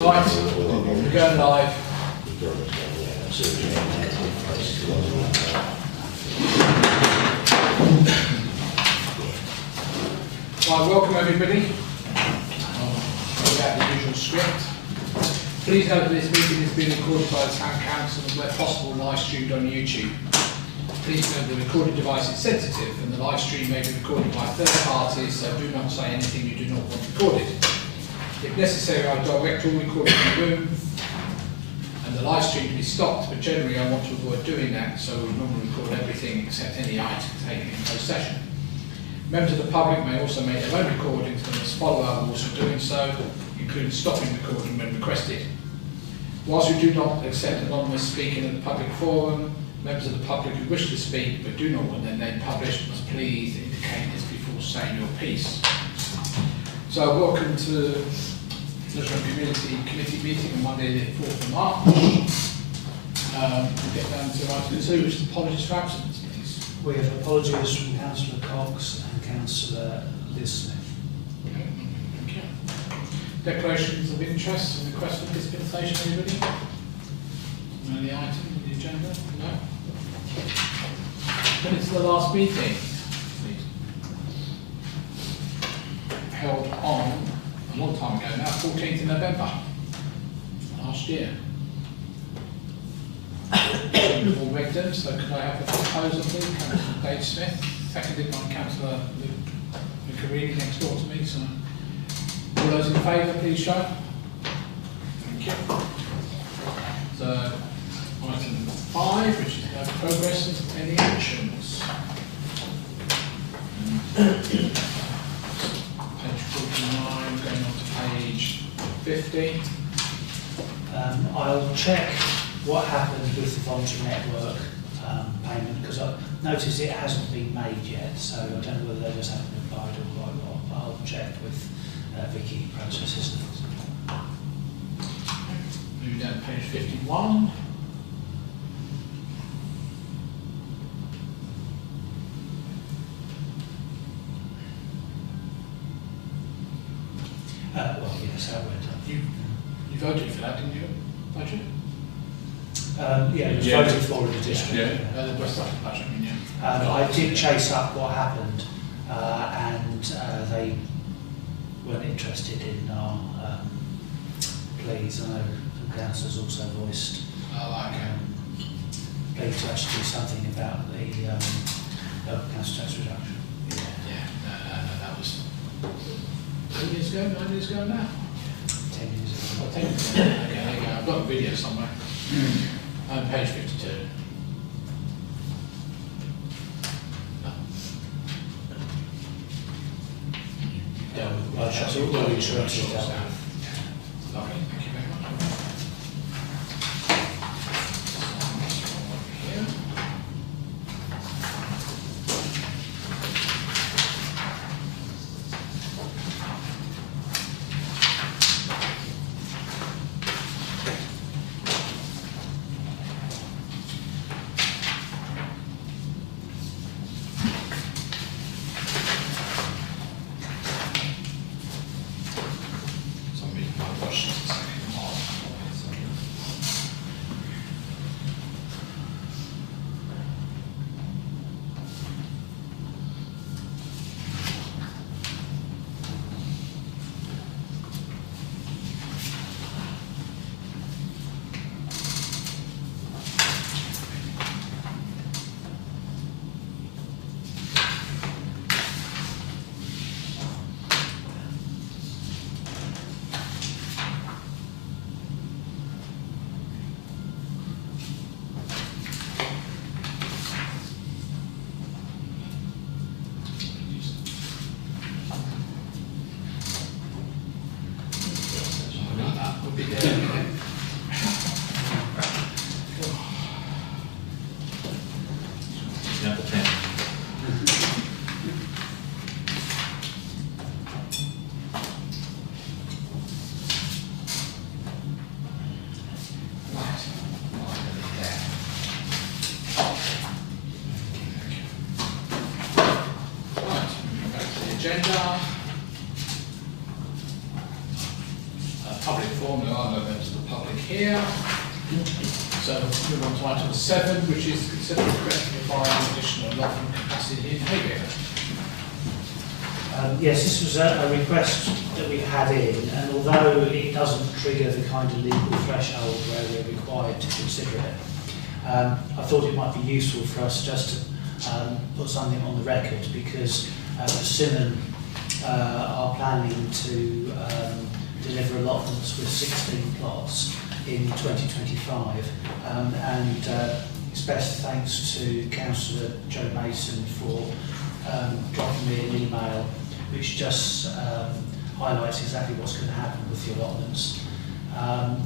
Right, we're going live. Right, welcome everybody. About the usual script. Please note that this meeting is being recorded by the Town Council and where possible live streamed on YouTube. Please note the recorded device is sensitive and the live stream may be recorded by third parties, so do not say anything you do not want recorded. If necessary, I direct all recording in the room and the live stream to be stopped, but generally I want to avoid doing that, so we normally record everything except any items taken in closed session. Members of the public may also make their own recordings and must follow our rules for doing so, including stopping recording when requested. Whilst we do not accept anonymous speaking in the public forum, members of the public who wish to speak but do not want their name published must please indicate this before saying your piece. So welcome to the Community Committee meeting on Monday the 4th of March. We'll get down to item 2, which is apologies for absence, please. We have apologies from Councillor Cox and Councillor Liz Smith. Okay, thank you. Declarations of interest and request for dispensation, anybody? Any item on the agenda? No? Minutes of the last meeting, please. Held on a long time ago now, 14th of November last year. We've all read them, so could I have a proposal, please? Councillor Dave Smith, seconded by Councillor Lucarini next door to me. So, all those in favour, please show. Thank you. So, item 5, which is no progress of any actions. Page 49, going on to page 50. I'll check what happened with the voluntary network payment, because I noticed it hasn't been made yet, so I don't know whether they just haven't been applied or what. I'll check with Vicky, process systems. Moving down to page 51. Well, yes, that went up. You voted for that, didn't you? Budget? Yeah, it was voted for in the district. Yeah. The West Suffolk budget, I mean, yeah. I did chase up what happened, and they weren't interested in our pleas. I know the councillors also voiced plea to actually do something about the local council tax reduction. Yeah, that was 10 years ago, 9 years ago now? 10 years ago. Oh, 10 years ago. Okay, there you go. I've got a video somewhere. Page 52. Yeah, Well, that's all the insurance is out. Lovely, thank you very much. Here. no members of the public here. So we'll move on to item 7, which is consider request to provide an additional allotment capacity in Haverhill. Yes, this was a request that we had in, and although it doesn't trigger the kind of legal threshold where we're required to consider it, I thought it might be useful for us just to put something on the record, because Persimmon are planning to deliver allotments with 16 plots in 2025, and express thanks to Councillor Joe Mason for dropping me an email which just highlights exactly what's going to happen with the allotments.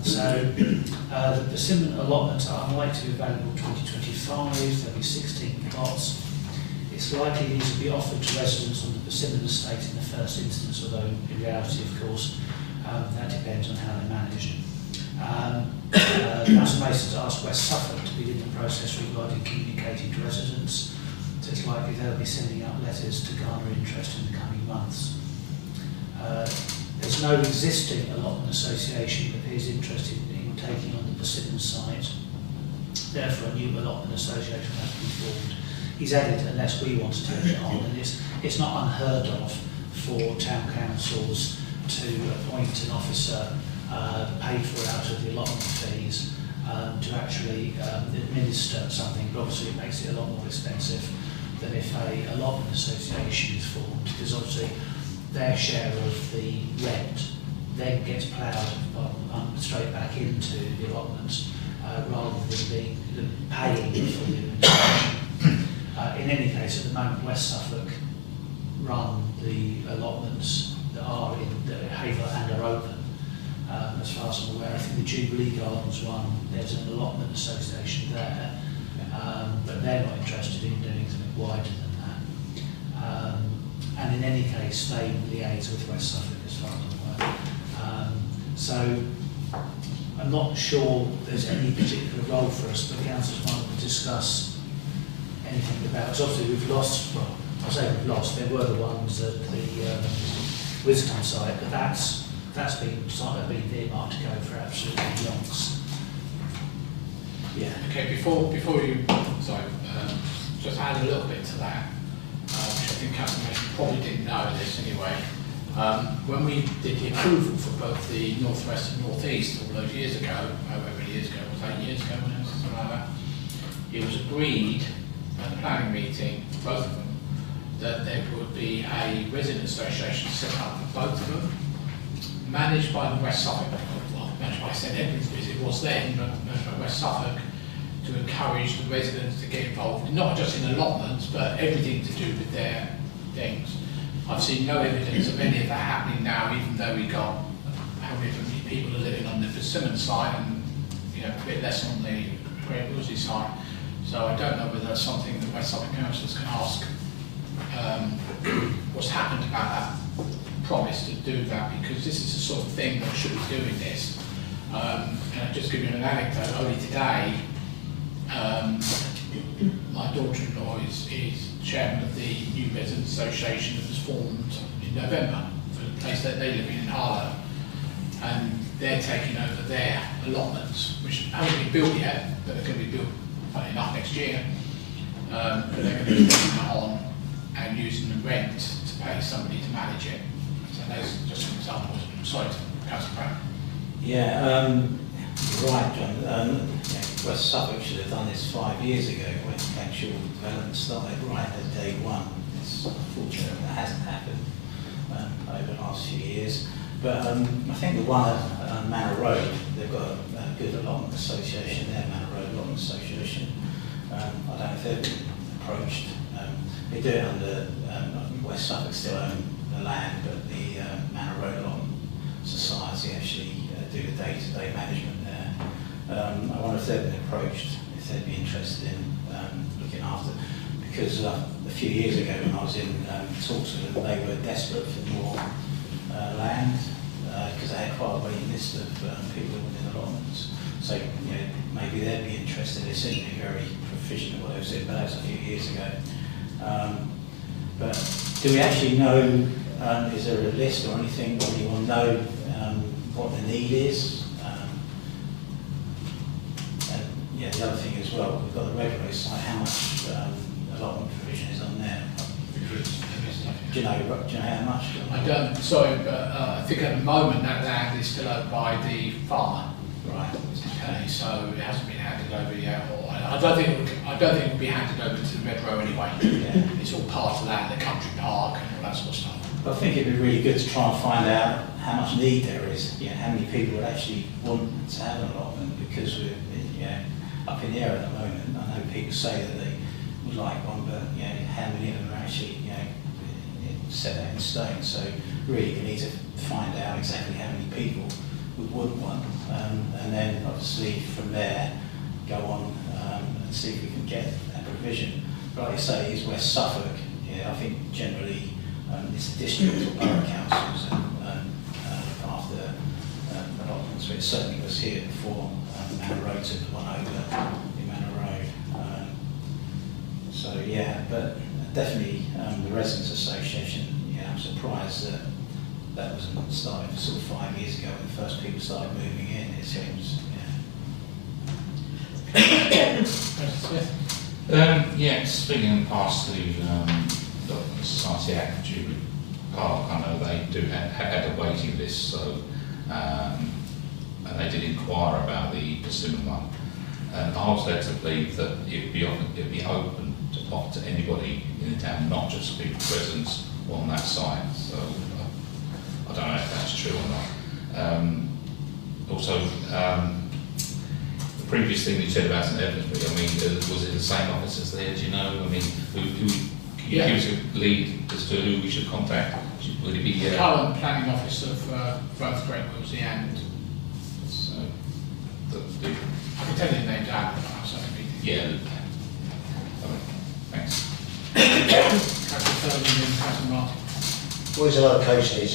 The Persimmon allotments are unlikely to be available in 2025. There'll be 16 plots. It's likely these will be offered to residents on the Persimmon estate in the first instance, although in reality, of course, that depends on how they're managed. Councillor Mason's asked West Suffolk to begin the process regarding communicating to residents, so it's likely they'll be sending out letters to garner interest in the coming months. There's no existing allotment association that appears interested in taking on the Persimmon site. Therefore, a new allotment association has to be formed. He's added, unless we want to take it on, and it's not unheard of for town councils to appoint an officer paid for out of the allotment fees to actually administer something, but obviously it makes it a lot more expensive than if a allotment association is formed, because obviously their share of the rent then gets ploughed straight back into the allotments rather than paying for the administration. In any case, at the moment, West Suffolk run the allotments that are in Haverhill and are open. As far as I'm aware, I think the Jubilee Gardens one, there's an allotment association there, but they're not interested in doing something wider than that. And in any case, they liaise with West Suffolk as far as I'm aware. So I'm not sure there's any particular role for us, but the councils might discuss anything about, because obviously we've lost, well, I say we've lost, there were the ones at the Wisdom site, but that's been earmarked to go for absolutely yonks. Yeah. Okay, before you, sorry, just add a little bit to that, which I think Councillor Mason probably didn't know this anyway. When we did the approval for both the North West and North East all those years ago, however many years ago, it was 8 years ago, something like that, it was agreed at the planning meeting, both of them, that there would be a resident association set up for both of them, managed by the West Suffolk, well, managed by St Edmunds as it was then, but managed by West Suffolk, to encourage the residents to get involved, not just in allotments, but everything to do with their things. I've seen no evidence of any of that happening now, even though we got how many people are living on the Persimmon site and a bit less on the Great Wolseley site. So I don't know whether that's something that West Suffolk councillors can ask what's happened about that promise to do that, because this is the sort of thing that should be doing this. And I'll just give you an anecdote. Only today, my daughter-in-law is chairman of the new residents association that was formed in November for the place that they live in Harlow, and they're taking over their allotments, which haven't been built yet, but they're going to be built, funny enough, next year. But they're going to be taking that on and using the rent to pay somebody to manage it. So those are just some examples. Sorry, Councillor Pratt. Yeah, you're right, John. West Suffolk should have done this 5 years ago when the actual development started, right at day one. It's unfortunate that hasn't happened over the last few years. But I think the one at Manor Road, they've got a good allotment association there, Manor Road Allotment Association. I don't know if they've been approached. They do it under, West Suffolk still own the land, but the Manor Road Allotment Society actually do the day-to-day management there. I wonder if they've been approached, if they'd be interested in looking after, because a few years ago when I was in talks with them, they were desperate for more land, because they had quite a waiting list of people within allotments. So maybe they'd be interested. They seem to be very proficient at what they were doing, but that was a few years ago. But do we actually know, is there a list or anything, or do you want to know what the need is? do you know how much? I don't, sorry, but I think at the moment that land is still owned by the farmer. Right. Okay, so it hasn't been handed over yet, or I don't think it will be handed over to the Red Row anyway. Yeah. It's all part of that, the country park and all that sort of stuff. I think it'd be really good to try and find out how much need there is, how many people would actually want to have an allotment, because we're, up in the air at the moment. I know people say that they would like one, but how many of them are actually, set out in stone. So really we need to find out exactly how many people would want one, and then obviously from there go on and see if we can get that provision. But like I say, it's West Suffolk. I think generally it's district or borough councils look after allotments, but it certainly was here before Manor Road took the one over in Manor Road. So yeah, but definitely the Residents Association, I'm surprised that that wasn't started sort of 5 years ago when the first people started moving in, it seems. Speaking in the past to the Society Act Jubilee Park, I know they do had a waiting list, so and they did inquire about the Persimmon one. And I was led to believe that it'd be open to anybody in the town, not just people residents on that site. So I don't know if that's true or not. Also, the previous thing you said about St Edmundsbury, I mean, was it the same officers there? Do you know? I mean, can you give us a lead as to who we should contact? Would it be current planning officer for both Great Willsey and so I can tell you the names out of the meeting. yeah. Thanks. Councillor Thurman and Councillor Martin. Where's the location is,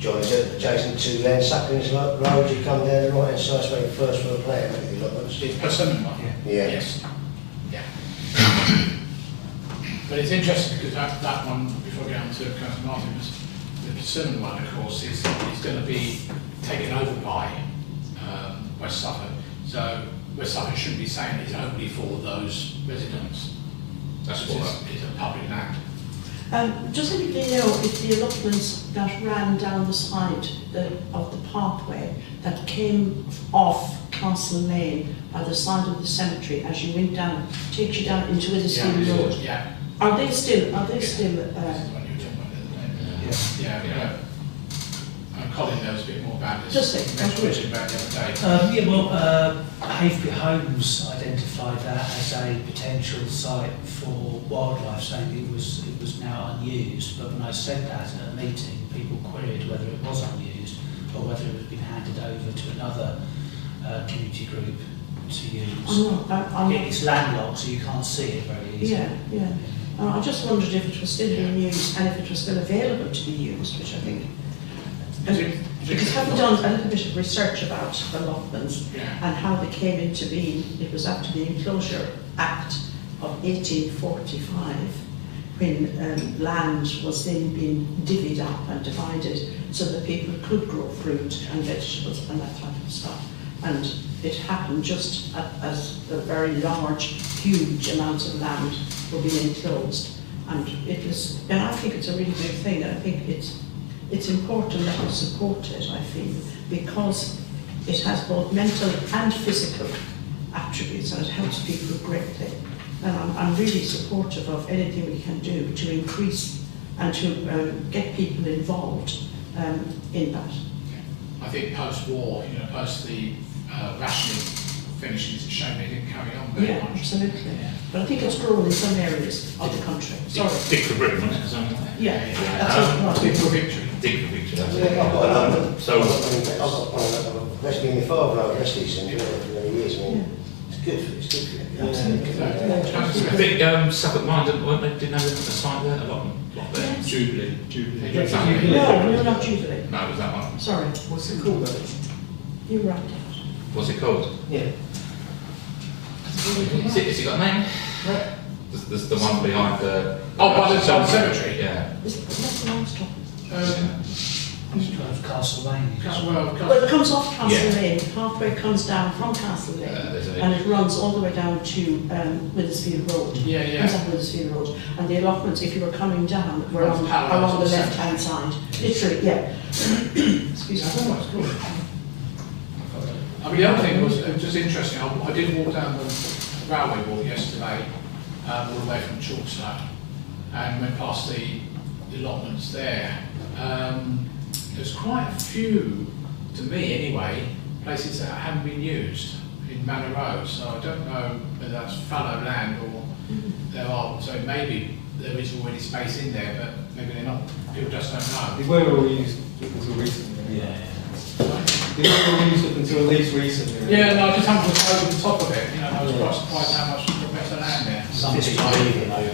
John? Is it adjacent to Land Sucklings Road? You come down the right hand side, straight first for a plan, maybe, like Persimmon one? Yeah. Yes. Yeah. But it's interesting because that one, before we get on to Councillor Martin, was the Persimmon one, of course, is going to be taken over by West Suffolk. So West Suffolk shouldn't be saying it's only for those residents. That's what It's a public land. Does anybody know if the allotments that ran down the side of the pathway that came off Castle Lane by the side of the cemetery as you went down, takes you down into Withersfield Road? Yeah. Are they still? This is the one you were talking about the other day. Yeah. Colin knows a bit more about this. Just say. Next question about the other day. Haverhill Homes identified that as a potential site for wildlife, saying it was now unused. But when I said that at a meeting, people queried whether it was unused or whether it had been handed over to another community group to use. It's landlocked, so you can't see it very easily. Yeah. I just wondered if it was still being used and if it was still available to be used, which I think. Because having done a little bit of research about allotments and how they came into being, it was after the Enclosure Act of 1845 when land was then being divvied up and divided so that people could grow fruit and vegetables and that type of stuff. And it happened just as a very large, huge amounts of land were being enclosed. And I think it's a really good thing, and I think it's important that we support it, I feel, because it has both mental and physical attributes and it helps people greatly. And I'm really supportive of anything we can do to increase and to get people involved in that. I think post-war, post the rationing finishing, it's a shame they didn't carry on very much. Absolutely. Yeah. But I think it's grown in some areas of the country. Sorry. Dick for Britain, wasn't it? Something like that. Yeah. That's Dick for victory. Dick for victory. That's Yeah, I've got another. So I've got one. Actually, my father and I rest these things for many years. I mean, it's good for you. I think Suffolk Mine didn't have a site there, a lot there. Jubilee. No, not Jubilee. No, it was that one. Sorry. What's it called? You're right. What's it called? Yeah. Has it got a name? There's the one behind the... by the cemetery? Yeah. That's the last one. Castle Lane. Well, it comes off Castle Yeah. Lane, halfway it comes down from Castle Lane, There's a, and it runs all the way down to Withersfield Road. Yeah, It yeah. comes up Withersfield Road, and the allotments, if you were coming down, were Runs on, parallel along to the the left-hand side. Literally, yeah. Excuse Yeah, me. I it's cool. I mean, the other thing was, it was just interesting, I did walk down the railway walk yesterday, all the way from Chorlstown, and went past the allotments there. There's quite a few, to me anyway, places that haven't been used in Manor Road, so I don't know whether that's fallow land or there are, so maybe there is already space in there, but maybe they're not, people just don't know. They were all used up until recently. Yeah. They were all used up until at least recently. Yeah, no, I just happened to go over the top of it, you know, I was quite surprised how much better land there. Some people even over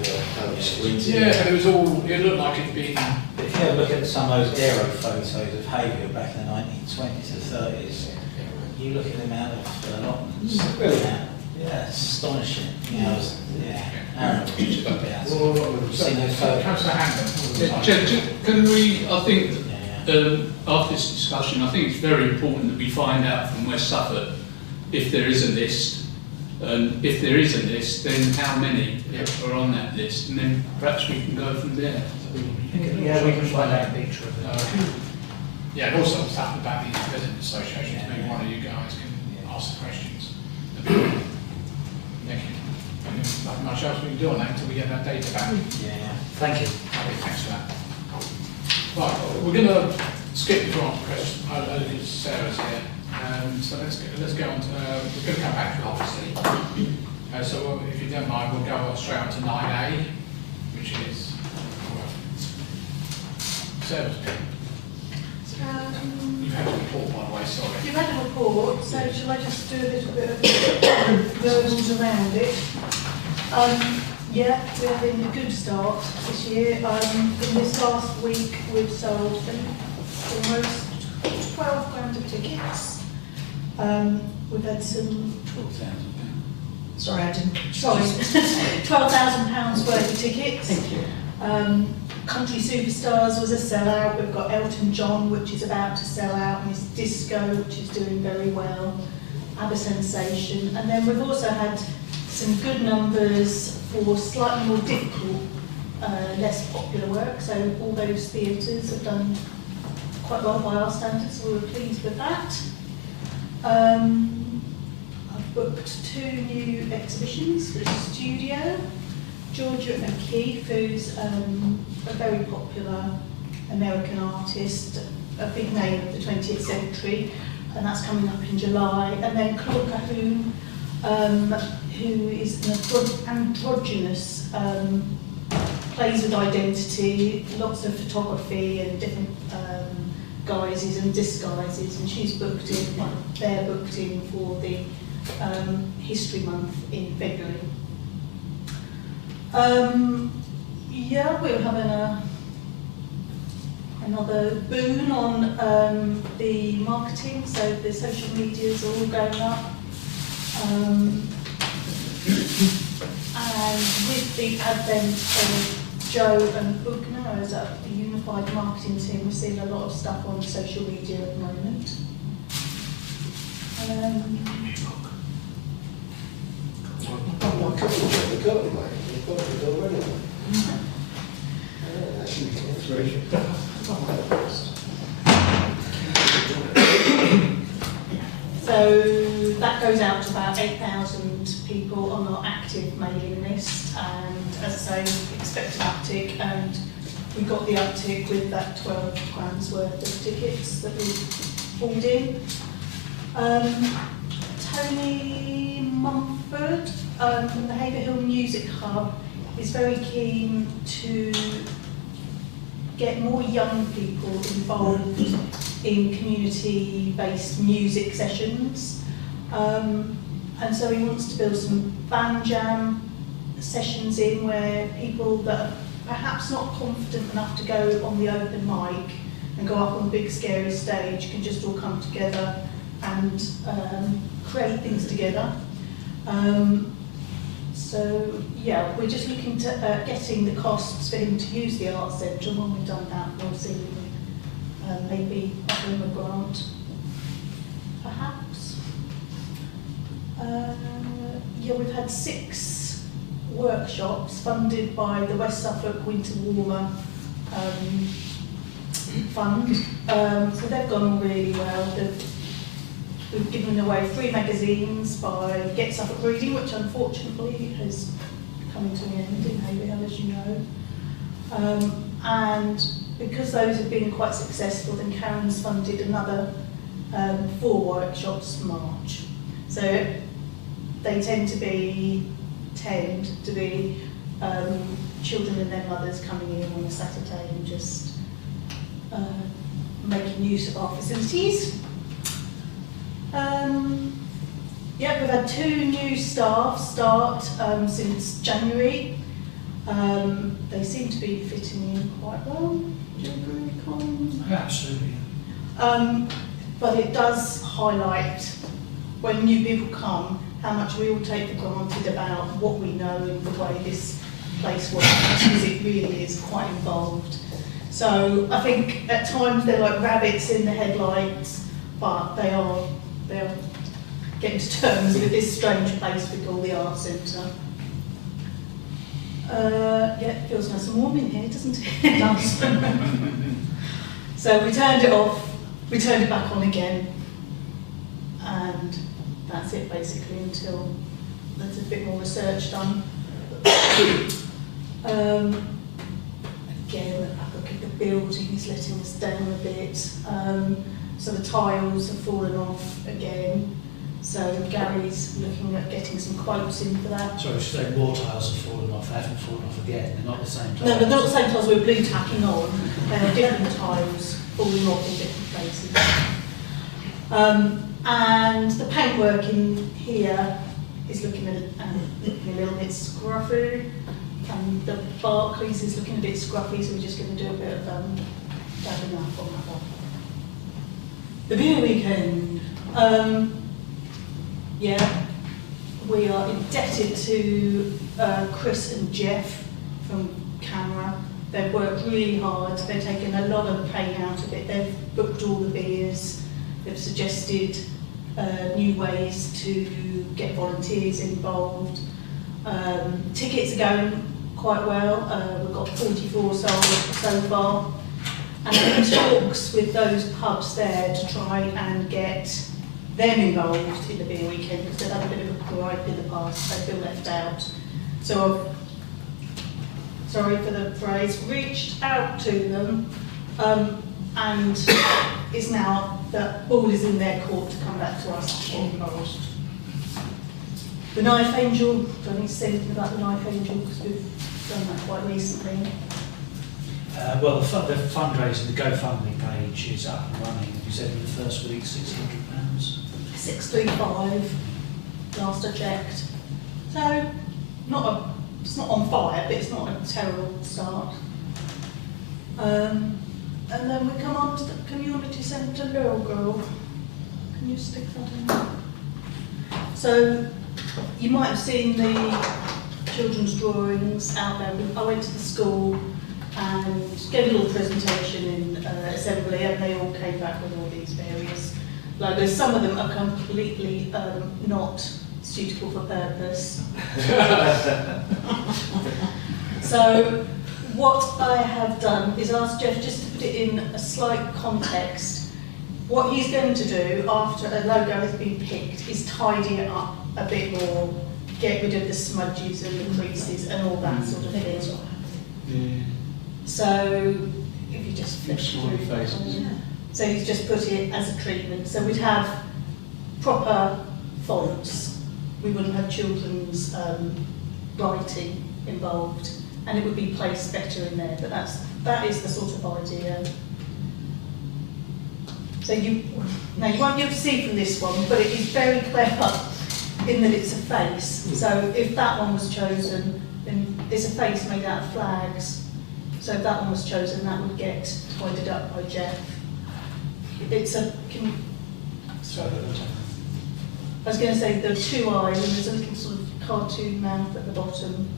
winter. Yeah, but it was all, it looked like it'd been, But if you have a look at some of those aero photos of Haverhill back in the 1920s and 30s, you look at the amount of allotments. Really? Yeah, it's astonishing. You know, Aaron, Councillor seen those photos. Hampton. Can we, I think, Yeah. after this discussion, I think it's very important that we find out from West Suffolk if there is a list. And if there is a list, then how many are on that list? And then perhaps we can go from there. Yeah, we can find out a picture of it. Yeah, and also stuff about the resident associations, maybe one of you guys can ask the questions. Thank you. And there's nothing much else we can do on that until we get that data back. Yeah. Thank you. Okay, thanks for that. Right, we're going to skip the grant question. I look at Sarah's here. So let's go on to, we're going to come back to it obviously. So if you don't mind, we'll go straight on to 9A, which is Sarah's bit. You've had a report, by the way, sorry. You've had a report, so shall I just do a little bit of verbals around it? Yeah, we're having a good start this year. In this last week, we've sold almost 12 grand of tickets. We've had some, Sorry, I didn't. sorry, £12,000 worth of tickets. Thank you. Country Superstars was a sellout. We've got Elton John, which is about to sell out, and his Disco, which is doing very well. ABBA Sensation. And then we've also had some good numbers for slightly more difficult, less popular work. So all those theatres have done quite well by our standards, so we were pleased with that. I've booked 2 new exhibitions for the studio. Georgia O'Keeffe, who's a very popular American artist, a big name of the 20th century, and that's coming up in July. And then Claude Cahoon, who is an androgynous, plays with identity, lots of photography and different guises and disguises, and she's booked in, well, they're booked in for the History Month in February. Yeah, we're having another boon on the marketing, so the social medias are all going up. And with the advent of Joe and Bugner as a unified marketing team, we're seeing a lot of stuff on social media at the moment. So that goes out to about 8,000 people on our active mailing list, and as I say, expect an uptick, and we got the uptick with that 12 grand's worth of tickets that we pulled in. Tony Mumford from the Haverhill Music Hub is very keen to get more young people involved in community-based music sessions. And so he wants to build some band jam sessions in where people that are perhaps not confident enough to go on the open mic and go up on the big scary stage can just all come together and create things together. So yeah, we're just looking to getting the costs for him to use the Arts Centre. When we've done that, we'll see maybe offer them a grant, perhaps. Yeah, we've had 6 workshops funded by the West Suffolk Winter Warmer Fund. So they've gone really well. We've given away 3 magazines by Get Suffolk Reading, which unfortunately has come to an end in Haverhill, as you know. And because those have been quite successful, then Karen's funded another 4 workshops for March. So they tend to be children and their mothers coming in on a Saturday and just making use of our facilities. Yeah, we've had 2 new staff start since January. They seem to be fitting in quite well. Do you agree, Colin? Absolutely. But it does highlight, when new people come, how much we all take for granted about what we know and the way this place works, because it really is quite involved. So I think at times they're like rabbits in the headlights, but they are getting to terms with this strange place we call the art centre. Yeah, it feels nice and warm in here, doesn't it? It does. So we turned it off, we turned it back on again, and that's it basically until there's a bit more research done. Again, I look at the building is letting us down a bit. So the tiles have fallen off again. So Gary's looking at getting some quotes in for that. Sorry, should say more tiles have fallen off. They haven't fallen off again. They're not the same tiles. No, they're not the same tiles we're blue tacking on. They are different tiles falling off in different places. And the paintwork in here is looking a little bit scruffy. And the Barclays is looking a bit scruffy, so we're just going to do a bit of dabbing up on that one. The beer weekend. Yeah, we are indebted to Chris and Jeff from Camera. They've worked really hard. They've taken a lot of the pain out of it. They've booked all the beers. They've suggested new ways to get volunteers involved. Tickets are going quite well. We've got 44 sold so far. And I'm in talks with those pubs there to try and get them involved in the beer weekend, because they've had a bit of a gripe in the past, they feel left out. So I've, sorry for the phrase, reached out to them, and it's now that ball is in their court to come back to us to get involved. The Knife Angel, don't need to say anything about the Knife Angel because we've done that quite recently. Well, the fundraising, the GoFundMe page is up and running. You said in the first week, £600. 635, last I checked. So, it's not on fire, but it's not a terrible start. And then we come on to the community centre logo. Can you stick that in? So, you might have seen the children's drawings out there. I went to the school and gave a little presentation in assembly, and they all came back with all these various logos. Some of them are completely not suitable for purpose. So what I have done is asked Jeff just to put it in a slight context. What he's going to do after a logo has been picked is tidy it up a bit more, get rid of the smudges and the creases and all that sort of thing. Yeah. So if you just flip Smiley through, faces. so he's just put it as a treatment. So we'd have proper fonts. We wouldn't have children's writing involved, and it would be placed better in there. But that is the sort of idea. So you won't be able to see from this one, but it is very clever in that it's a face. So if that one was chosen, then it's a face made out of flags. So if that one was chosen, that would get tidied up by Jeff. It's a... Sorry. I was going to say there are 2 eyes and there's a little sort of cartoon mouth at the bottom.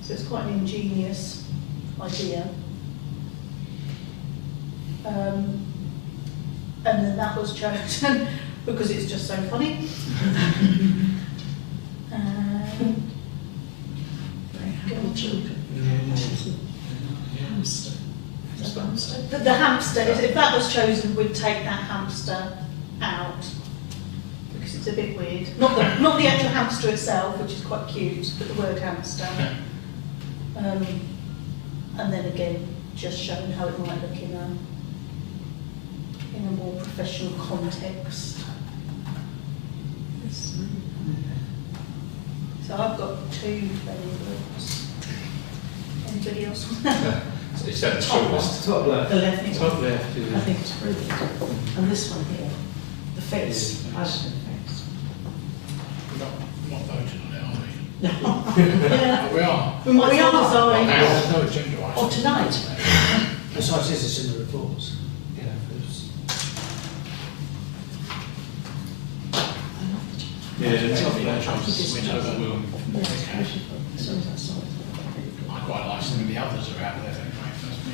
So it's quite an ingenious idea. and then that was chosen because it's just so funny. Hamster. Is that hamster? The hamster, if that was chosen, we'd take that hamster out because it's a bit weird. Not the actual hamster itself, which is quite cute, but the word hamster. And then again, just showing how it might look in a more professional context. So I've got 2 planning books. Anybody else? It's at the shortlist. Top left. The left. Top left, I think it's brilliant. And this one here, the face. I like the face. We're not voting on it, are we? No. Yeah. Oh, we are. We might We are. decide. There's no agenda item. Or tonight. Besides this, it's in the reports. You know, it's- Yeah, the top Maybe left. I think it's Went over well. Yeah, it's beautiful. As soon as I saw it. I quite like some of the others are out there anyway, that's me.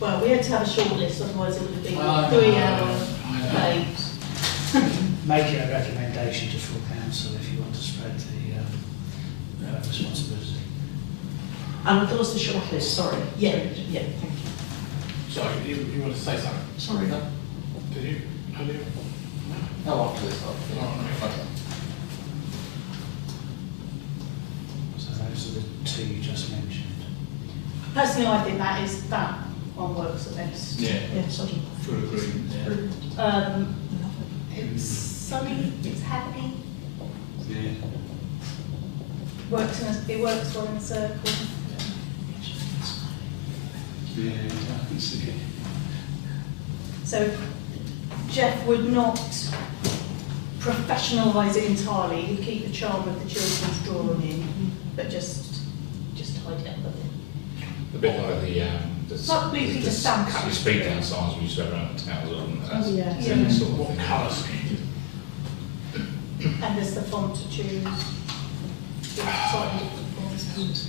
Well, we had to have a short list, otherwise it would have been I a know, 3-hour I know. debate. Make it a recommendation to full council if you want to spread the responsibility. And are those the short list? Sorry. Yeah. Yeah, thank you. Sorry, you want to say something? Sorry. Did you? Have you? No, after this, Oh, no. So those are the 2 you just mentioned. Personally, I think that one works the best. Yeah, Yeah, sort of. full agreement there. Brilliant. It's sunny, it's happy, Yeah. it works well in a circle. Yeah, I can see it. So Jeff would not professionalise it entirely, he'd keep the charm of the children's drawing in, but just tidy it up a bit. A bit like Not completely the just stamp cut your colours. speed down signs we used to have around the towns on. That's yeah. the same sort of What thing. colour scheme? And there's the font to choose. It's slightly different fonts.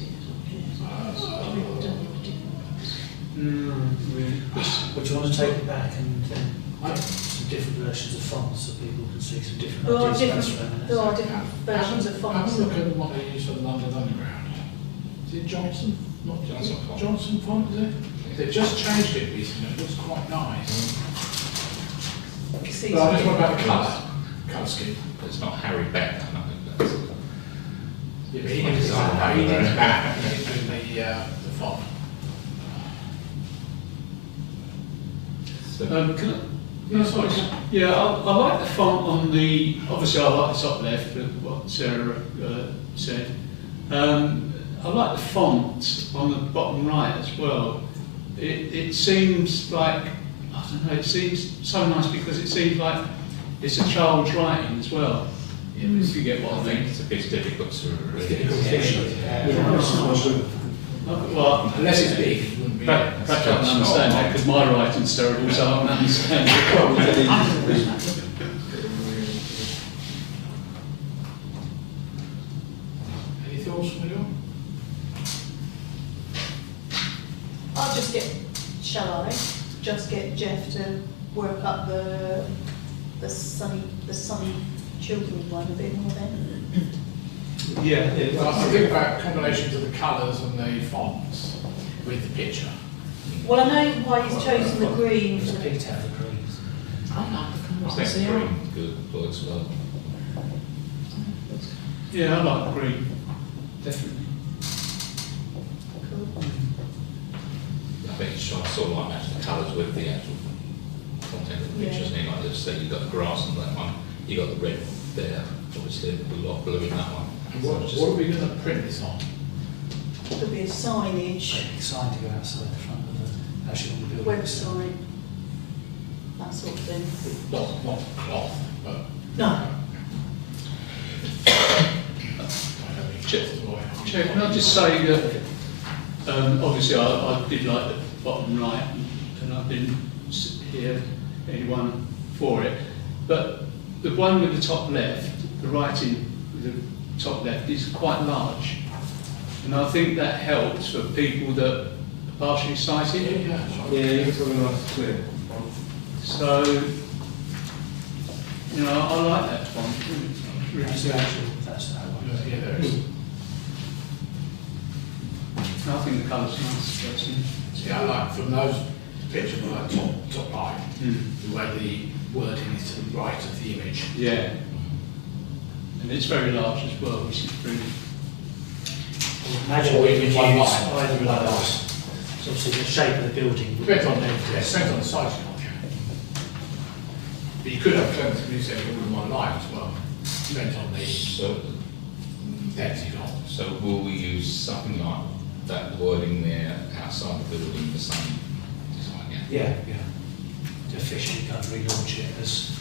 Would you want to take it back and get some different versions of fonts so people can see some different There are ideas? different versions of Have fonts. a look at what they use for the London Underground. Is it Johnson? Not Johnson font. Johnson font, is it? They've just changed it recently, it looks quite nice. You see But I just some- want about the colour scheme. It's not Harry Beck, I think that's Yeah, but he needs back, he needs doing the font. Can I? Yeah, I like the font on the, obviously I like the top left, what Sarah said. I like the font on the bottom right as well. It seems like, I don't know, it seems so nice because it seems like it's a child's writing as well. If you get what I I think mean. it's a bit difficult to read. Well, Unless it's big, it wouldn't be. perhaps I can understand that because my writing's terrible, so I can understand it. Any thoughts from anyone? I'll just get, shall I, just get Jeff to work up the sunny children's one a bit more then? Yeah, Well, I think about combinations of the colours and the fonts with the picture. Well, I know why he's chosen the green It's for the picked out the greens. I like the I colours. think They are. green good works well. Yeah, I like green, definitely. I think it's trying to sort of like match the colours with the actual content of the Yeah. pictures. And like just say you've got the grass on that one, you've got the red there, obviously a lot of blue in that one. And So what it's just- are we going to print this on? There'll be a signage, Take the sign to go outside the front of the, actually on the building. website, that sort of thing. Not cloth, but. No. Chair, can I just say that obviously I did like the bottom right and I didn't hear anyone for it, but the one with the top left, the writing with the top left is quite large, and I think that helps for people that are partially sighted. Yeah, yeah, you're talking nice clear. So, you know, I like that font. It's really That's good. actually, that's that one. Yeah, there is. I think the colour's nice, personally. See, I like from those pictures, like top right, the way the wording is to the right of the image. Yeah. And it's very large as well, which is brilliant. Imagine Or we even could one use line. either of those. So obviously the shape of the building. would Depends on be- depends on the size, can't you? But you could have clearance to use all in one line as well. Depends on the So, depth you've got. so will we use something like that wording there outside the building, the same design, yeah? Yeah, yeah. To officially kind of relaunch it as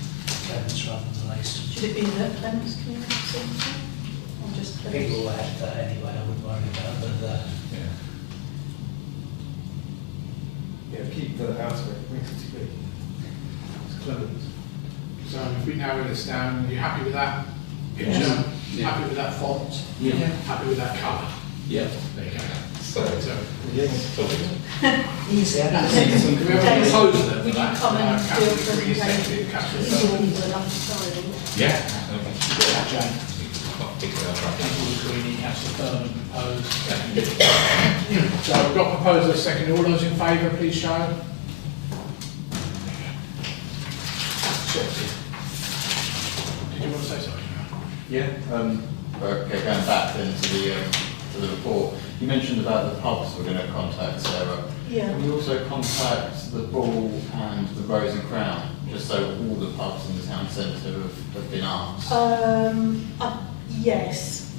Clements rather than Lace. Should it be the Clements Community Centre? Or just Clements? People will have that anyway, I wouldn't worry about it, but Yeah. Yeah, keep the out of it, makes it too big. It's clever. So if we narrow this down, are you happy with that picture? Yes. Yeah. Happy with that font? Yeah. Happy with that colour? Yeah. There you go. So, Yeah. Easier. Can we have a proposal then for Would you that? come and do a Category three, presentation? category Is seven. it enough style? yeah, okay. Yeah, Jane. Particular right. Councillor Green, Councillor Thurman proposed. So we've got proposal a second. All those in favour, please show. Did you want to say something? Yeah, okay, going back then to the report, you mentioned about the pubs we're going to contact Sarah. Yeah. Can we also contact the Bull and the Rose and Crown, just so all the pubs in the town centre have been asked? Yes,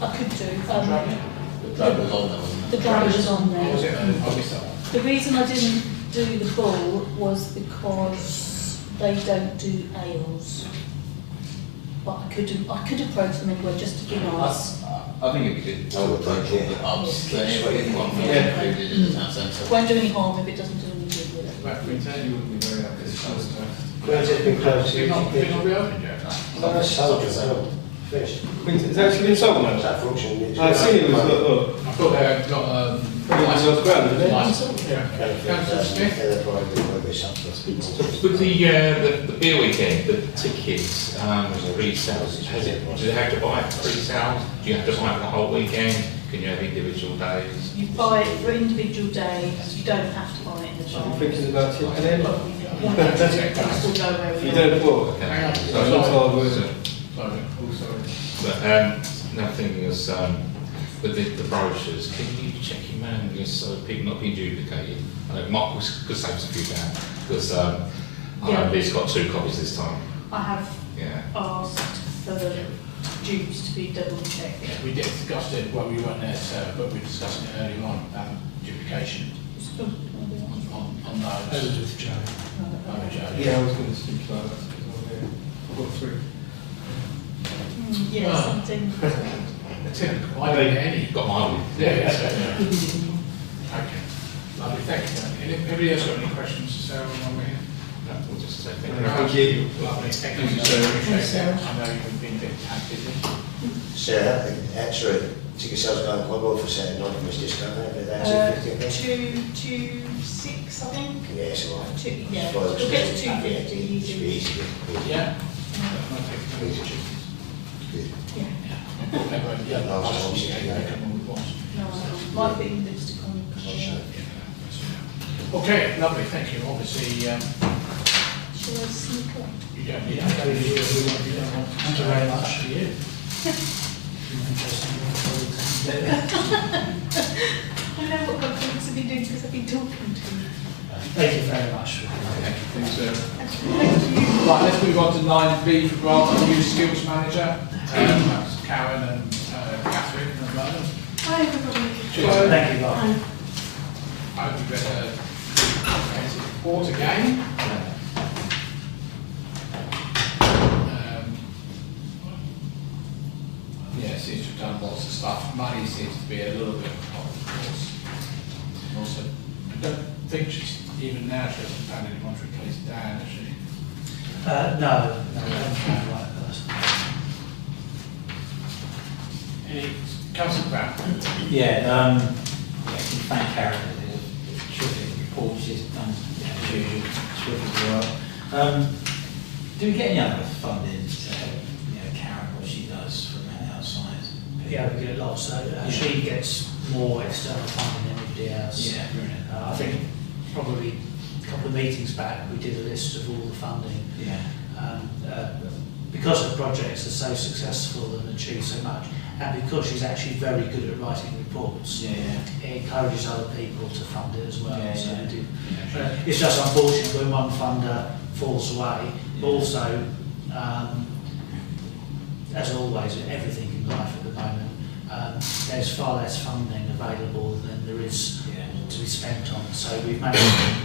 I could do. The Drag was on there, wasn't The it? Drag was on Or was there. it? I missed that one. The reason I didn't do the Bull was because they don't do ales. But I could approach them anyway just to be nice. I think it'd be good to I would approach think, all the pubs, yeah. then everyone was Yeah. included in the town centre. Won't do any harm if it doesn't do any good with it. Right, Quinton, you wouldn't be very happy with this. Queen's has been closed. Been not reopened yet? No, it's sold, it's not finished. Quinton, it's actually been sold now. It's that function. I've seen it was, look, I thought they had got License ground, isn't it? license. Yeah. Councillor Smith? Yeah, they're probably going to be something. With the beer weekend, the tickets, pre-sales, do they have to buy it pre-sales? Do you have to buy it for the whole weekend? Can you have individual days? You buy it for individual days, you don't have to buy it in advance. I'm thinking about it, and then One day, it's all go where we you are. don't book. Hang on. So it's hard work. Sorry, also. But another thing is with the brochures, can you check your manuals so people not being duplicated? I know Mark could save us a few pounds because I Yeah. know he's got 2 copies this time. I have Yeah. asked for the dupes to be double checked. Yeah, we did discuss it, well, we weren't there, Sarah, but we discussed it earlier on, duplication on That was those. with Joe. Yeah, I was going to speak about that. I've got 3. Yeah, Ah. something. Typical, I don't get any. Got my one. Yeah, yeah. Okay, lovely, thank you. Anybody else got any questions to Sarah while we're here? No, we'll just say thank No, you. Thank you. Lovely, thank Thank you, you, Sarah, Sarah. appreciate it. I know you've been a bit busy. Sarah, actually, ticket sales are going quite well for Saturday night, for Miss Discount, but that's 15 £. 226, I think. Yeah, it's all right. Yeah, Well, we'll get to it's 250 Should be easy. easy. Yeah? Yeah. Yeah, No, I'll it's just- obviously, yeah, yeah. come on with what? No, might be lipstick on. Okay, lovely, thank you. Obviously, Shall I sneak up? you don't need to. Thank you very much. For you. I know what my colleagues have been doing because I've been talking to them. Thank you very much. Thanks, Sarah. Thank you. Right, let's move on to 9B for grant of new skills manager. That's Karen and Catherine at the moment. Hi everybody. Cheers. Thank you, Bob. I hope you read a comprehensive report again. Yeah, seems to have done lots of stuff. Money seems to be a little bit of a problem, of course. And also, I don't think she's, even now, she hasn't found anyone to replace Dan, has she? No, I haven't found the right person. Any, Councillor Brown? Yeah, thank Karen for the terrific report she's done, as usual, terrific work. Do we get any other funding to help, Karen, what she does from outside? Yeah, we get lots. So she gets more external funding than anybody else. Yeah, brilliant. I think probably a couple of meetings back we did a list of all the funding. Yeah. Because her projects are so successful and achieve so much, and because she's actually very good at writing reports, it encourages other people to fund it as well. So we do. It's just unfortunate when one funder falls away, but also, as always, in everything in life at the moment, there's far less funding available than there is to be spent on. So we've managed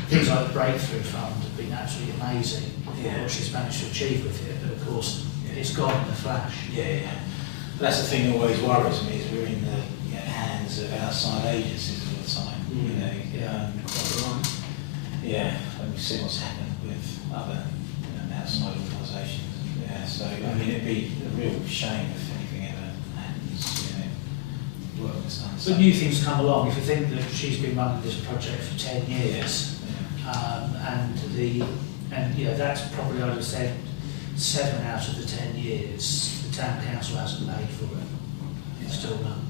things like the Breakthrough Fund have been absolutely amazing. What she's managed to achieve with it, but of course it's gone in a flash. That's the thing that always worries me, is we're in the hands of outside agencies all the time. And we see what's happened with other outside organisations. So I mean, it'd be a real shame if anything ever happens. Work was done. But new things come along. If you think that she's been running this project for 10 years, and that's probably, I would have said, 7 out of the 10 years, the town council hasn't paid for it. It's still done.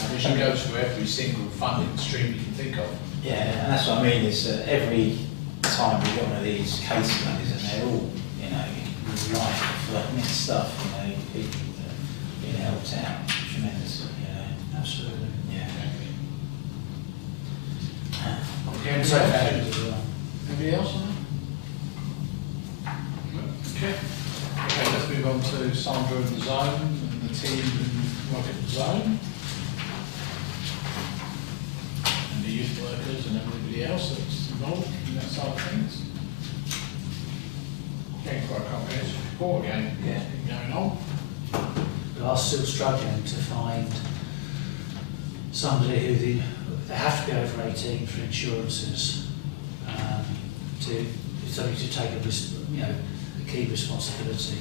And we should go through every single funding stream you can think of. And that's what I mean, is that every time we get one of these case studies, and they're all, life-affirming stuff, people that are being helped out tremendously, Absolutely. Okay, And so valued as well. anybody else on that? Okay. Okay, let's move on to Sandra and the zone and the team who work at the zone. And the youth workers and everybody else that's involved in that side of things. Getting quite a comprehensive report again, going on. We are still struggling to find somebody who they have to be over 18 for insurances, somebody to take a key responsibility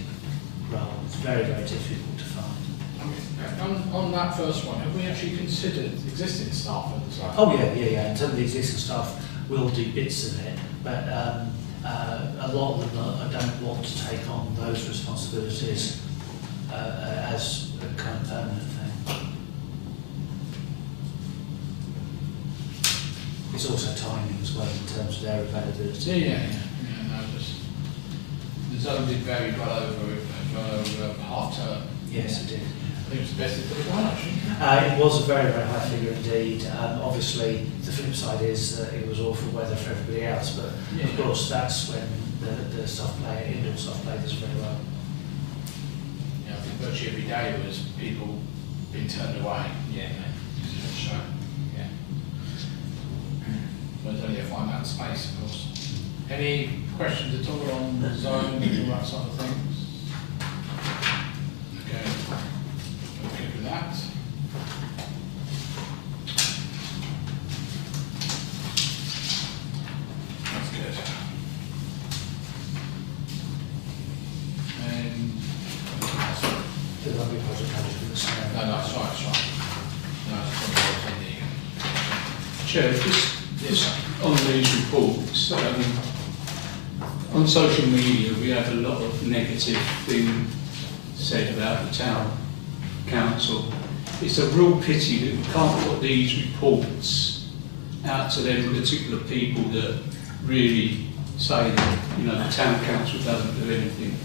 role. It's very, very difficult to find. On that first one, have we actually considered existing staff at the site? Oh yeah. In terms of the existing staff, we'll do bits of it, but a lot of them don't want to take on those responsibilities as a kind of permanent thing. It's also timing as well in terms of their availability. The zone did very well over half term. Yes, it did. I think it was the best it could have done, actually. It was a very, very high figure indeed. Obviously, the flip side is that it was awful weather for everybody else, but of course that's when the indoor soft play does very well. I think virtually every day was people being turned away. So, but only if I'm out of space, of course. Any questions at all on the zone and all that sort of things? Okay, okay with that. That's good. And The lovely project management. no, that's right. No, I just want to go on the Chair, just on these reports, on social media we have a lot of negative things said about the town council. It's a real pity that we can't put these reports out to them particular people that really say that the town council doesn't do anything.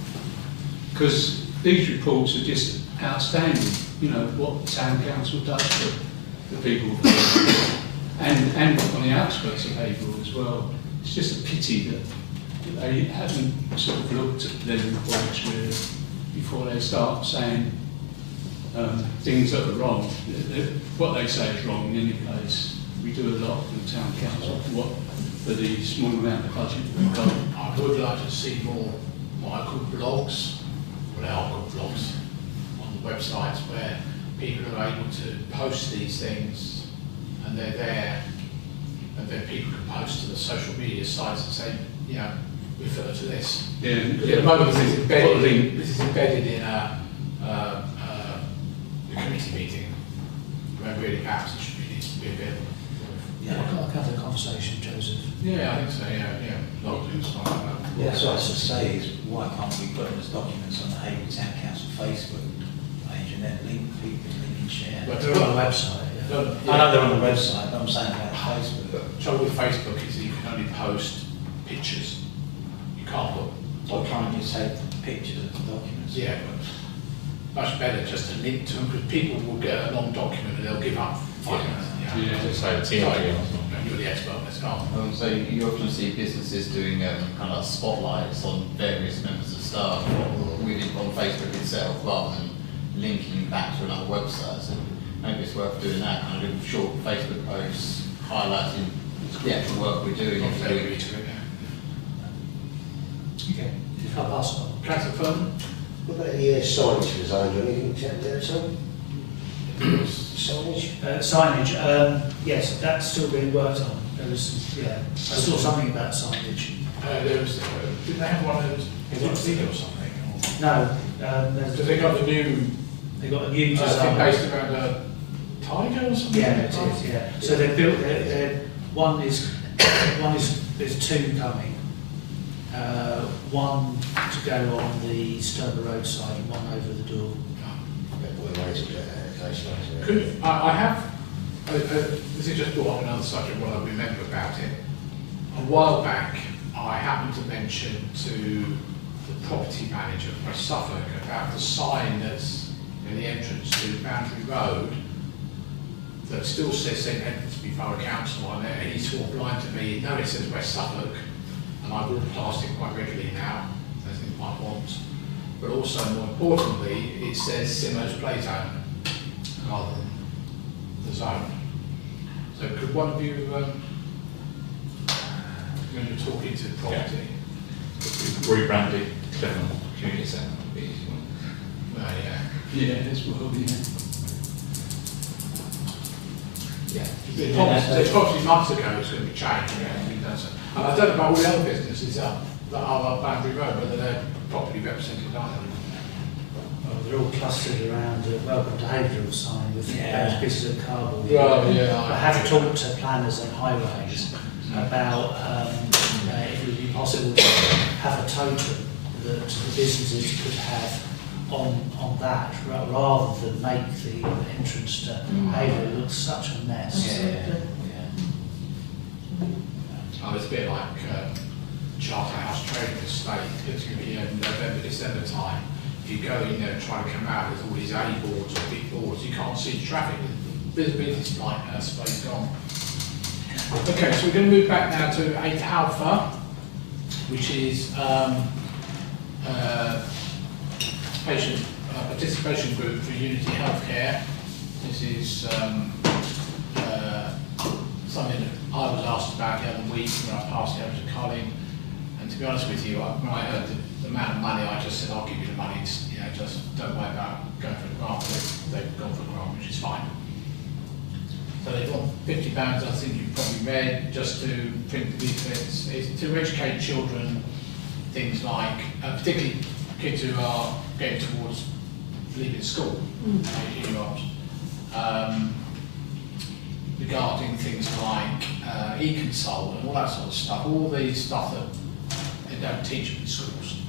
Because these reports are just outstanding, what the town council does for the people of Haverhill. And on the outskirts of Haverhill as well. It's just a pity that they haven't sort of looked at their reports really before they start saying things that are wrong. What they say is wrong in any case. We do a lot in the town council for the small amount of budget we've got. I would like to see more what I call blogs, what they are called blogs, on the websites where people are able to post these things and they're there, and then people can post to the social media sites and say, refer to this. At the moment this is embedded in a committee meeting, where really perhaps it should be a bit Yeah, I can have a conversation, Joseph. Yeah, I think so, yeah. Logged in, something like that. Yeah, so I was to say is, why can't we put them as documents on the Haverhill Town Council Facebook page and then link people to link and share? But They're on the website, yeah. I know they're on the website, but I'm saying about Facebook. The trouble with Facebook is that you can only post pictures. You can't put. Why can't you take pictures of the documents? Yeah, but much better just to link to them, because people will get a long document and they'll give up 5 minutes. Yeah, so TLG or something. You're the expert, let's go. So you often see businesses doing kind of spotlights on various members of staff on Facebook itself, rather than linking back to another website. So maybe it's worth doing that, kind of little short Facebook posts highlighting the actual work we're doing. Not very agree to it, Okay. I'll pass it on. Councillor Furman? What about the signage for the zone? Do anything to check there at all? Signage? Signage, yes, that's still being worked on. There was, I saw something about signage. There was, didn't they have one of those, or something? No, Because they got the new, they got a new thing design. based around a tiger or something? Yeah, it is, yeah. So they built, there's two coming. One to go on the Sturber Road side and one over the door. Could, I have, this is just brought up another subject, what I remember about it. A while back, I happened to mention to the property manager of West Suffolk about the sign that's in the entrance to Boundary Road that still says St Edmundsby Borough Council on it, and he swore blind to me, no, it says West Suffolk, and I walk past it quite regularly now, as in my want. But also, more importantly, it says Simo's Play Zone rather than the zone. So could one of you, when you're talking to the property, Rebranded Clement Community Centre. yeah. Yeah, as well, yeah. It's probably months ago it's going to be changed, and I don't know about all the other businesses that are on Boundary Road, whether they're properly represented or not. Well, they're all clustered around the Welcome to Haverhill sign with those pieces of cardboard. Well, yeah, I have talked to planners and highways about if it would be possible to have a totem that the businesses could have on that, rather than make the entrance to Haverhill look such a mess. Oh, it's a bit like Charterhouse Trading Estate. It's going to be in November, December time. If you go in there and try to come out with all these A boards or big boards, you can't see the traffic. Visibility's like space gone. Okay, so we're going to move back now to 8 Alpha, which is patient participation group for Unity Healthcare. This is something that I was asked about the other week when I passed it over to Colin. And to be honest with you, when I heard the amount of money, I just said, I'll give you the money, just don't worry about going for the grant. They've gone for the grant, which is fine. So they want £50, I think you've probably read, just to print the leaflets. It's to educate children, things like, particularly kids who are getting towards leaving school, 18-year-olds, regarding things like e-console and all that sort of stuff, all these stuff that they don't teach in schools.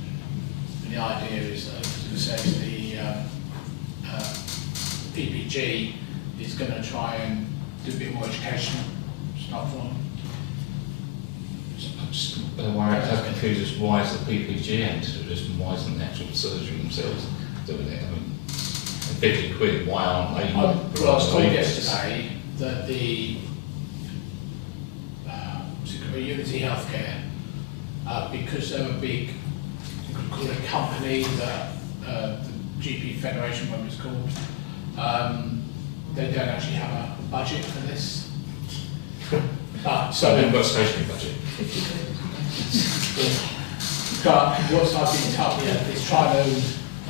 And the idea is that, as it says, the PPG is going to try and do a bit more educational stuff on. Why it has confused us, why is the PPG entered this and why isn't the actual surgery themselves doing it? I mean, 50 quid, why aren't they? Well, I was told yesterday that the Unity Healthcare, because they're a big, you could call it a company, the GP Federation, whatever it's called, they don't actually have a budget for this. So they've got a stationary budget. But what's I've been told, is trying to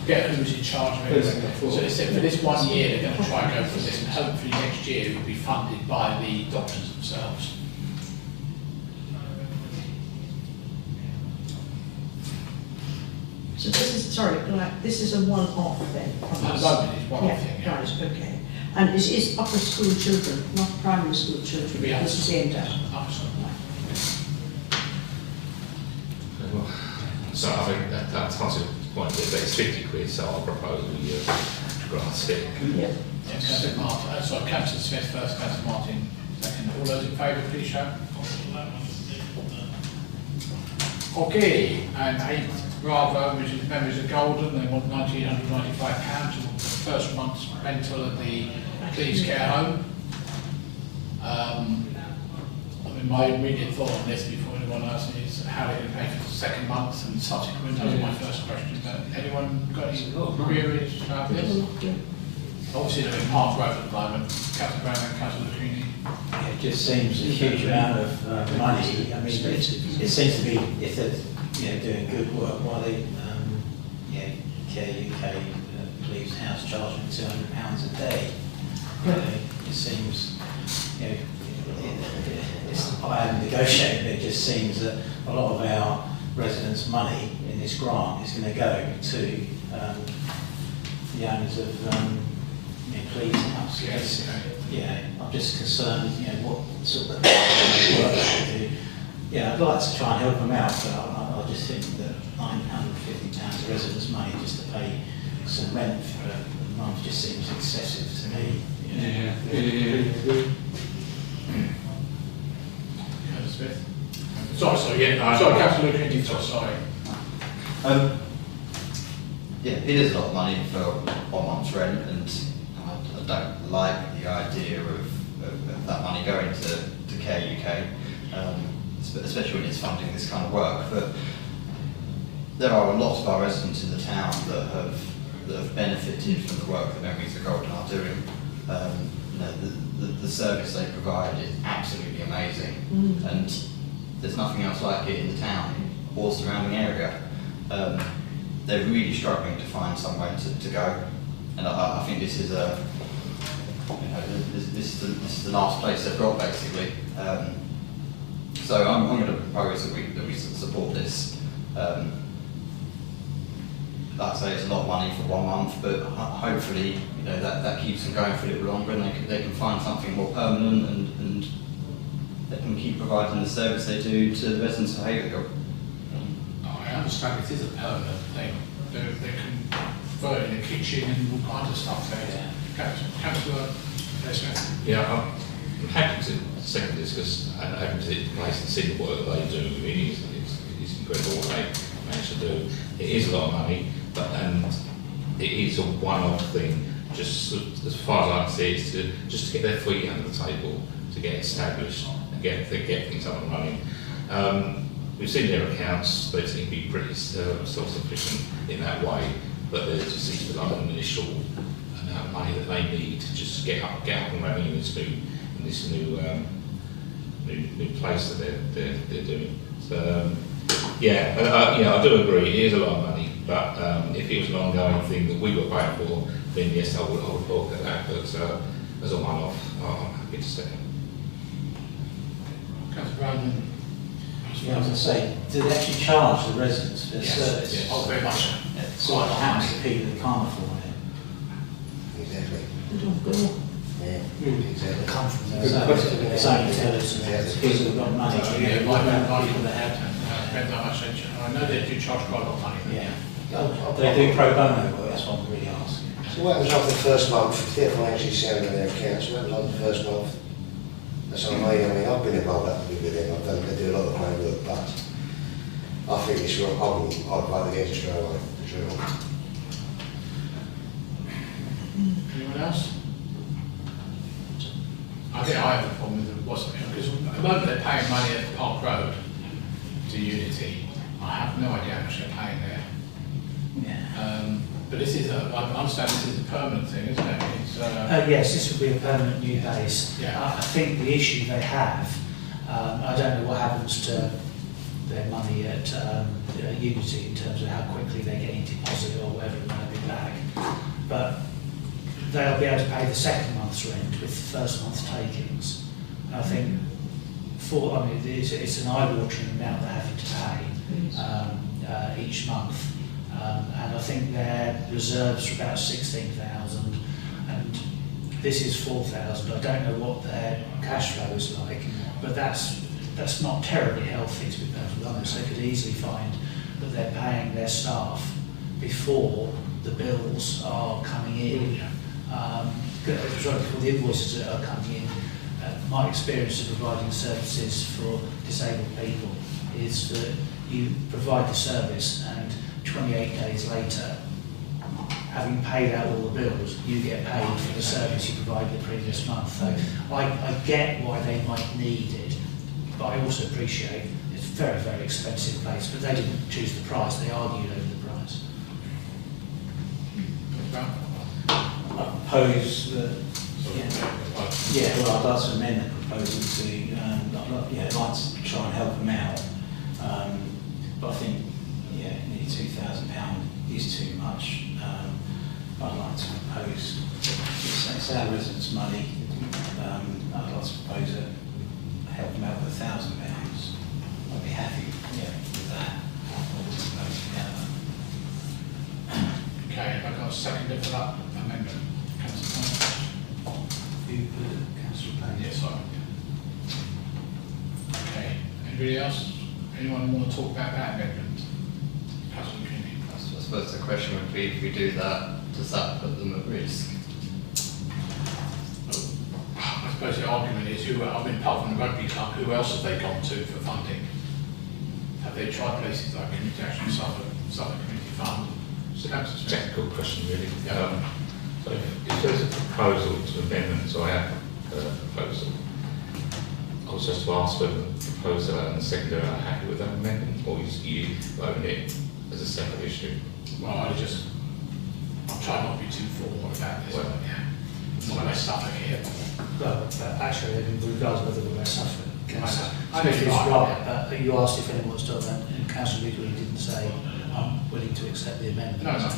get who's in charge of everything. So they said for this 1 year they're going to try and go for this, and hopefully next year it will be funded by the doctors themselves. So this is sorry, like, this is a one-off then? from At us? the moment, it's one off thing. Yeah, right, okay. And it is upper school children, not primary school children, Should be upper this is aimed at? So I think that's answered the point that it's 50 quid, so I'll propose we grant it. Yeah. Councillor Martin, sorry, Councillor Smith first, Councillor Martin second. All those in favour, please show. Okay, and 8 Bravo, which is members of Golden, they want £1,995 for the first month's rental of the Please Care Home. I mean, my immediate thought on this before anyone else is how they can pay for the second month and subsequent. That was my first question. But anyone got any queries about this? Obviously, they're in Park Road at the moment. Councillor Brown and Councillor Cooney. It just seems a huge amount of money. I mean, it seems to be, if they're doing good work, why they, Care UK, Police House charging £200 a day. It seems, I haven't negotiated, but it just seems that a lot of our residents' money in this grant is going to go to the owners of Police House. Yes. I'm just concerned, what sort of work they do. Yeah, I'd like to try and help them out, but I just think that £950 residents' money just to pay some rent for a month just seems excessive to me. Councillor Smith. Sorry, Councillor Cooney, sorry. Yeah, it is a lot of money for 1 month's rent, and I don't like the idea of that money going to Care UK, especially when it's funding this kind of work. But there are a lot of our residents in the town that have benefited from the work that Memories of Golden are doing. The service they provide is absolutely amazing, and there's nothing else like it in the town or surrounding area. They're really struggling to find somewhere to go, and I think this is this is the last place they've got, basically. So I'm going to propose that we support this. Like I say, it's a lot of money for 1 month, but hopefully, that keeps them going for a little longer, and they can find something more permanent, and they can keep providing the service they do to the residents of Haverhill. I understand it is a permanent thing. They can convert in the kitchen and all kinds of stuff there. Councillor Smith. Yeah, I'm happy to second this because I'm happy to see the place and see the work they do. It's incredible what they manage to do. It is a lot of money, and it is a one-off thing. Just as far as I can see, it's just to get their feet under the table, to get established and get things up and running. We've seen their accounts; they seem to be pretty self-sufficient in that way. But there just seems to be like an initial amount of money that they need to just get up and running in this new place that they're doing. So I do agree. It is a lot of money, but if it was an ongoing thing that we were paying for, then yes, I would look at that. But as a one-off, I'm happy to second. Councillor Brandon. Yeah, I was going to say, do they actually charge the residents for the service? Yes. Oh, very much. So what happens to people that can't afford it? Exactly. They don't go. Yeah, exactly. Come from So it's only to people who've got money. Yeah, like people that have depends how much they charge. I know they do charge quite a lot of money. Yeah. Do they do pro bono work? That's what I'm really asking. So what happens after the first month, if they're financially sound in their accounts, what happens after the first month? That's what I mean, I've been involved with them, they do a lot of hard work, but I think it's wrong, I'd vote against it straight away, for sure. Anyone else? I think I have a problem with what's because at the moment they're paying money at Park Road to Unity. I have no idea how much they're paying there. Yeah. But this is I understand this is a permanent thing, isn't it? It's, yes, this would be a permanent new base. Yeah. I think the issue they have, I don't know what happens to their money at Unity in terms of how quickly they get into deposit or whatever it might be back, but they'll be able to pay the second month's rent with the first month's takings. I think it's an eye-watering amount they're having to pay each month, and I think their reserves are about 16,000, and this is 4,000. I don't know what their cash flow is like, but that's not terribly healthy, to be perfectly honest. They could easily find that they're paying their staff before the bills are coming in. Before the invoices that are coming in. My experience of providing services for disabled people is that you provide the service and 28 days later, having paid out all the bills, you get paid for the service you provided the previous month. So I get why they might need it, but I also appreciate it's a very, very expensive place, but they didn't choose the price, they argued over the price. I propose that, well, I'd like to amend the proposal to, I'd like to try and help them out. But I think, nearly £2,000 is too much. I'd like to propose, it's our residents' money, I'd like to propose help them out with £1,000. I'd be happy, with that. Okay, have I got a second for that amendment? Councillor Councillor Payne. Yes, sorry. Okay, anybody else? Anyone want to talk about that amendment? Councillor Kenny. I suppose the question would be, if we do that, does that put them at risk? I suppose the argument is, apart from the rugby club, who else have they gone to for funding? Have they tried places like Community Action, Southern Community Fund? So that's It's a technical question, really. Yeah. So if there's a proposal to amendment, so I have a proposal, I was just to ask whether the proposer and the seconder are happy with that amendment, or you own it as a separate issue? Well, I'll try not to be too formal about this, but it's not West Suffolk here. Well, actually, with regards to whether we're West Suffolk, Councillor I know Smith is you're right, but you asked if anyone's done that, and Councillor Legally didn't say, I'm willing to accept the amendment. No.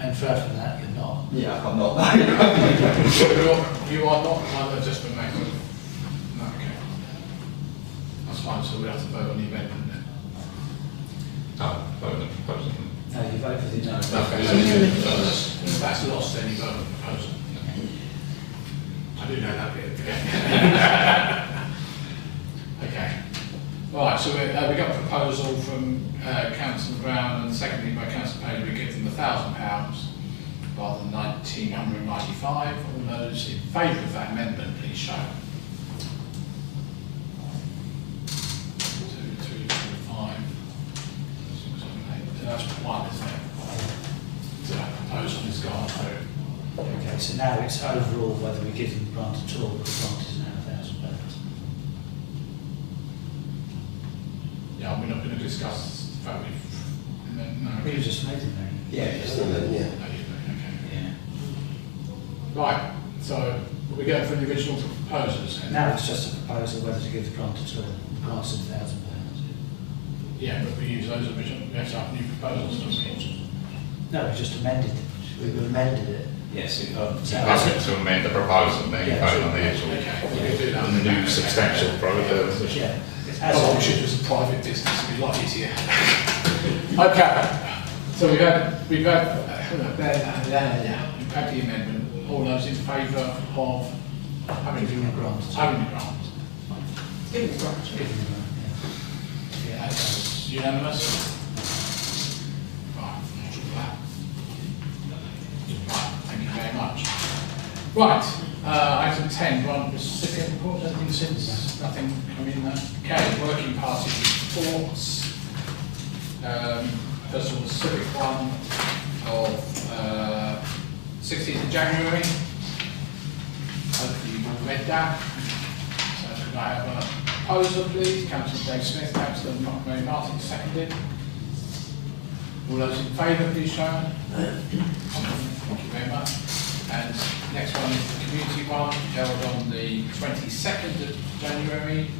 And further from that, you're not. Yeah, I'm not. You are not, just for make. No, okay. That's fine, so we have to vote on the amendment then. No, vote on the proposal. No, you vote for the no. Okay, if that's lost, then you vote on the proposal. I do know that bit. Okay. Right, so we got a proposal from Councillor Brown and seconded by Councillor Payne. We give them £1,000 rather than 1,995. All those in favour of that amendment, please show. 2, 3, 4, 5, 6, 7, 8. That's one, isn't it? So that proposal is gone through. Okay, so now it's overall whether we give them the grant at all, the grant is now £1,000. Yeah, we're not going to discuss the fact we've... No. We just made it then. Just a minute, yeah. Okay. Right, so we're going for the original proposals. Now it's just a proposal whether to give the grant at all. The grant's £1,000. Yeah, but we use those original, we have to have new proposals, don't we? No, we just amended it. We've amended it. Yes, You vote to amend the proposal, then you vote on the actual, Okay, we can do that. on the new substantial proposal. Yeah. As long as it was a private business, it'd be a lot easier. Okay, so we've had the amendment. All those in favour of having Giving the grant. Having the grant. Give it grant. Giving the grant, yeah. That's unanimous. Right, right, thank you very much. Right, item 10, grant recipient report, anything since? Nothing coming in there? Okay, working party reports. First of all, the civic one of 16th of January. Hopefully you've all read that. So could I have a proposal, please? Councillor Dave Smith, Councillor Mary Martin, seconded. All those in favour, please show. Thank you very much. And next one is the community one, held on the 22nd of January.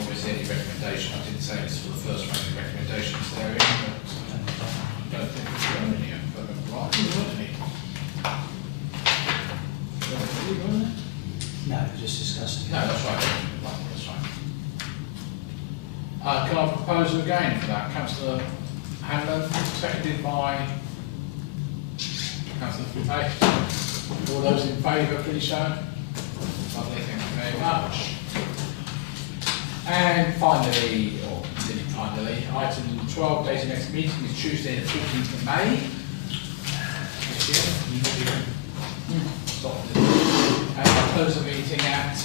Obviously any recommendation, I didn't say it's for the first round of recommendations there, but I don't think it's got any right, No, just discussing. No, that's right. That's right. Can I have a proposal again for that? Councillor Hanlon, seconded by Councillor Foote. All those in favour, please show. Lovely, thank you very much. And finally, or nearly finally, item 12, date of next meeting is Tuesday the 14th of May. This year. Stop. And I'll close the meeting at